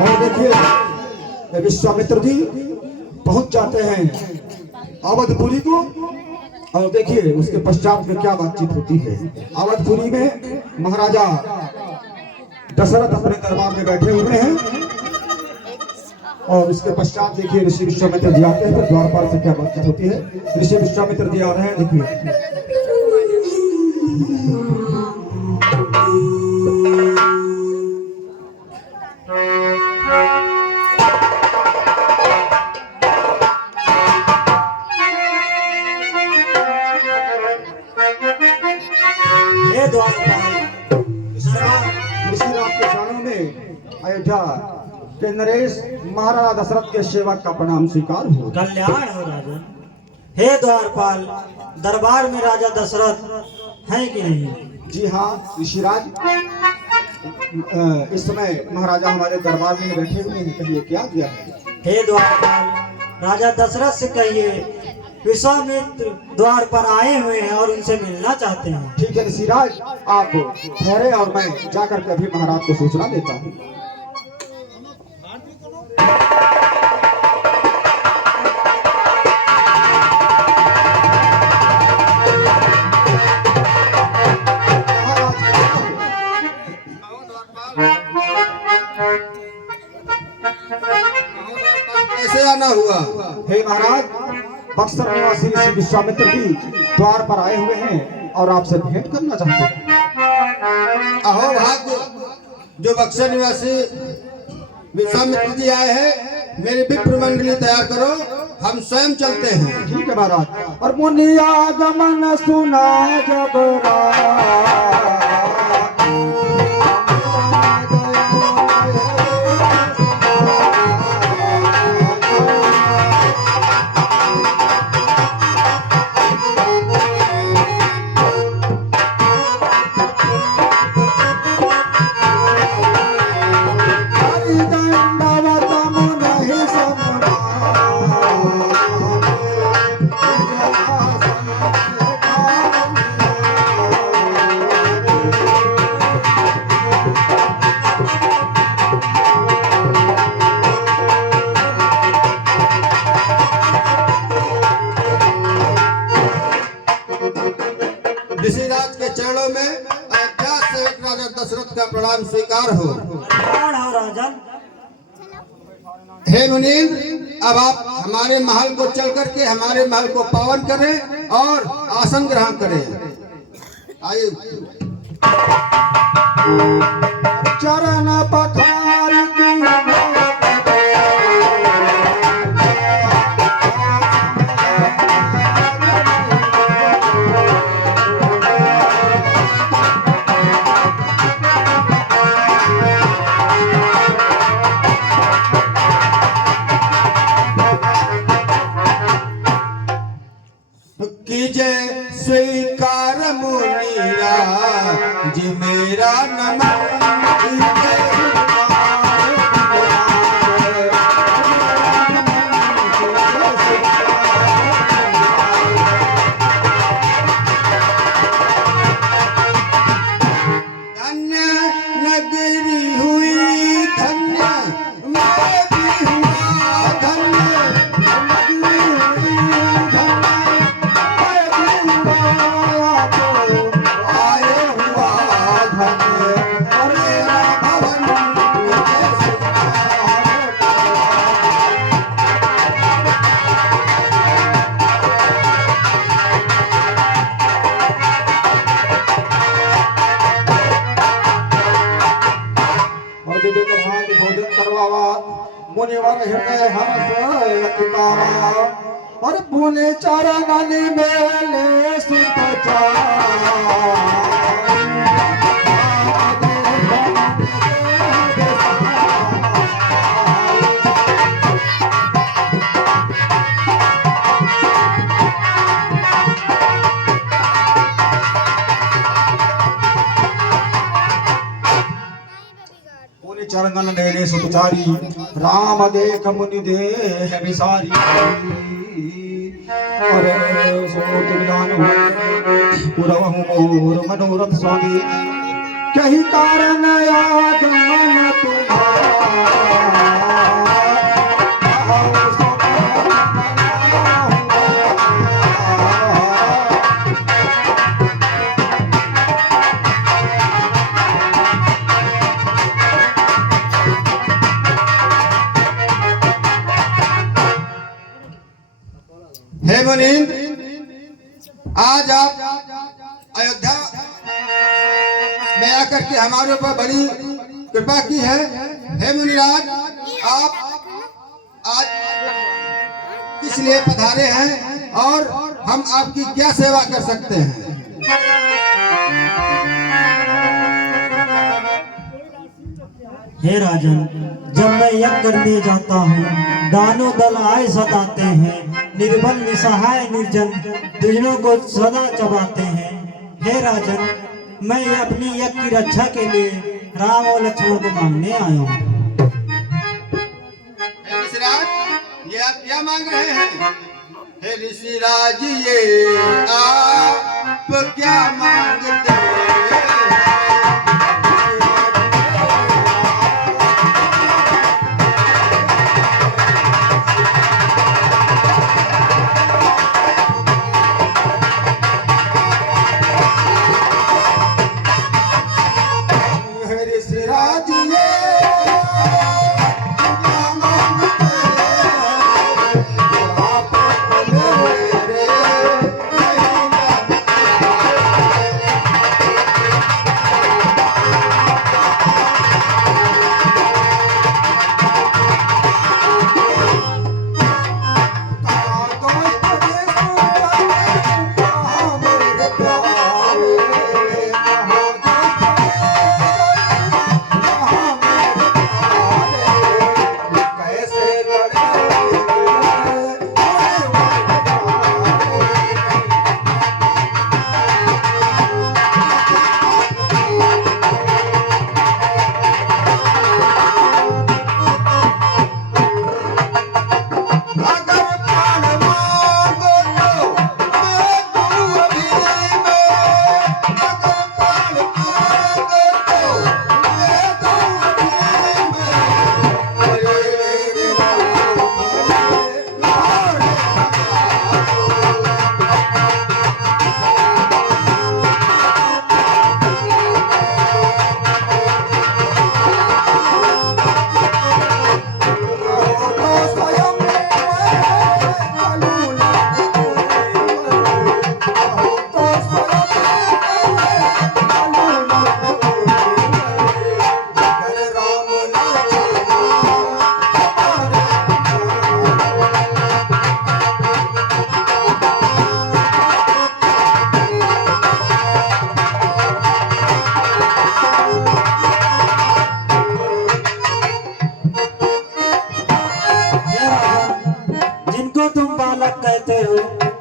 और देखिए विश्वामित्र जी पहुंच जाते हैं अवधपुरी को। और देखिए उसके पश्चात में क्या बातचीत होती है। अवधपुरी में महाराजा दशरथ अपने दरबार में बैठे हुए हैं और उसके पश्चात देखिए ऋषि विश्वामित्र जी आते हैं। फिर द्वारपाल से क्या बातचीत होती है। ऋषि विश्वामित्र जी आ रहे हैं, देखिए। अयोध्या के नरेश महाराजा दशरथ के सेवक का प्रणाम स्वीकार हो। कल्याण हो राजन। हे द्वारपाल, दरबार में राजा दशरथ हैं कि नहीं? जी हाँ ऋषिराज, इस समय महाराजा हमारे दरबार में बैठे हुए हैं। कहिए क्या किया है? हे द्वारपाल, राजा दशरथ से कहिए विश्वामित्र द्वार पर आए हुए हैं और उनसे मिलना चाहते हैं। ठीक है ऋषिराज, आप ठहरे और मैं जाकर के अभी महाराज को सूचना देता हूँ। कैसे आना हुआ? हे महाराज, बक्सर निवासी ऋषि विश्वामित्र जी द्वार पर आए हुए हैं और आपसे भेंट करना चाहते हैं। अहो भाग्य, जो बक्सर निवासी विश्वामित्र जी आए हैं, मेरी विप्र मंडली तैयार करो, हम स्वयं चलते हैं। ठीक है महाराज। और मुनिया गमन सुना जब ऋषिराज के चरणों में अयोध्या से राजा दशरथ का प्रणाम स्वीकार हो। राजन। हे मुनीन्द्र, अब आप हमारे महल को चल करके हमारे महल को पावन करें और आसन ग्रहण करें। आइए। चरण पखार कीजे स्वीकार मुनीरा जी मेरा नमन। धन्य नगरी हुई धन्य, मैं भी हुआ धन्य। भोजन करवावा मुनिवर हृदय हर्ष अतिकावा। और पुण्य चरणन मेले सुत चरणन मेले सुतचारी। राम देख मुनि देह विसारी। अरे सो तुम जानो पुरवहु मोर मनोरथ स्वामी। कही कारण आगमन तुम्हारा। मुनींद्र, आज आप अयोध्या में आकर के हमारे ऊपर बड़ी कृपा की है। हे मुनिराज, आप आज किस लिए पधारे हैं और हम आपकी क्या सेवा कर सकते हैं? हे राजन, जब मैं यज्ञ करने जाता हूँ, दानों दल आए सताते हैं, निर्बल निसहाय निर्जन दुजनों को सदा चबाते हैं। हे राजन, मैं अपनी यज्ञ की रक्षा के लिए राम और लक्ष्मण को मांगने आया हूँ। हे ऋषिराज, ये आप क्या मांग रहे हैं? हे ऋषिराज, ये आप क्या मांगते हैं?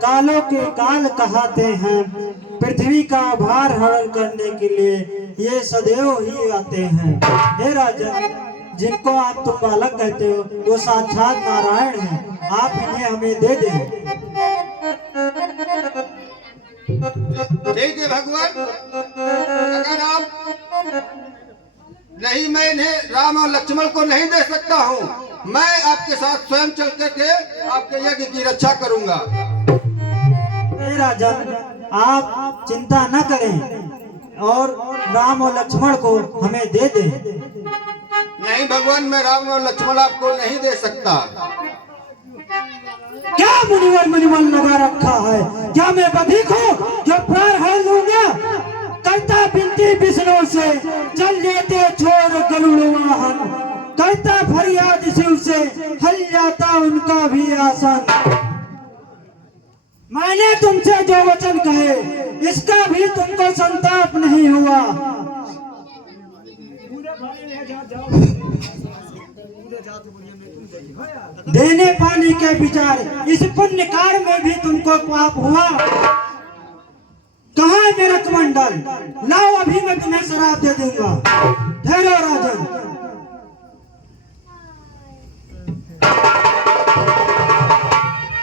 कालों के काल कहाते हैं, पृथ्वी का भार हरण करने के लिए ये सदैव ही आते हैं। हे राजन, जिनको आप तुम बालक कहते हो वो साक्षात नारायण हैं, आप इन्हें हमें दे दें। ठीक है भगवान, अगर आप नहीं, मैं इन्हें राम और लक्ष्मण को नहीं दे सकता हूँ, मैं आपके साथ स्वयं चल करके आपके यज्ञ की रक्षा करूंगा। राजन, आप चिंता न करें और राम और लक्ष्मण को हमें दे दें। नहीं भगवान, मैं राम और लक्ष्मण आपको नहीं दे सकता। क्या मुनिवर लगा रखा है? क्या मैं बधिक हूँ जो प्राण हर लूंगा? करता बिनती विष्णु से, चल लेते छोड़ गरुड़ वाहन, करता फरियाद शिव से, हल जाता उनका भी आसन। मैंने तुमसे जो वचन कहे, इसका भी तुमको संताप नहीं हुआ। देने पानी के विचार, इस पुण्य कार्य में भी तुमको पाप हुआ। कहाँ है मेरा कमंडल? लाओ, अभी मैं तुम्हें शराब दे दूंगा। ठहरो राजन।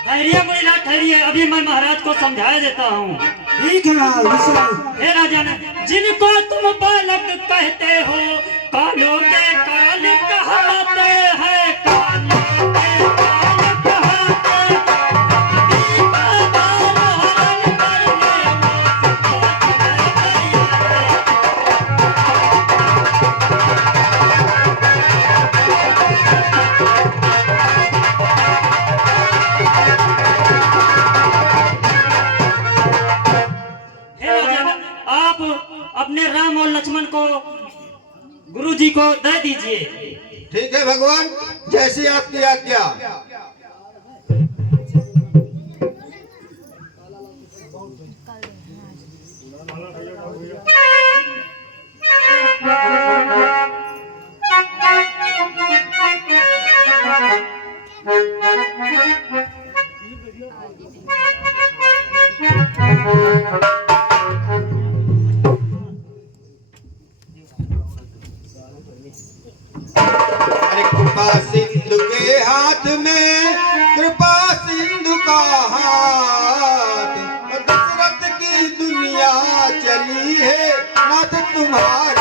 ठहरिए मुनीलाल, ठहरिए, अभी मैं महाराज को समझाया देता हूँ। ठीक है। हे राजन, जिनको तुम बालक कहते हो, कालों के काल कहते हैं, कालों के काल कहते दे दीजिए। ठीक है भगवान, जैसी आपकी आज्ञा। अरे कृपा सिंधु के हाथ में, कृपा सिंधु का हाथ, दशरथ की दुनिया चली है नाथ तुम्हारे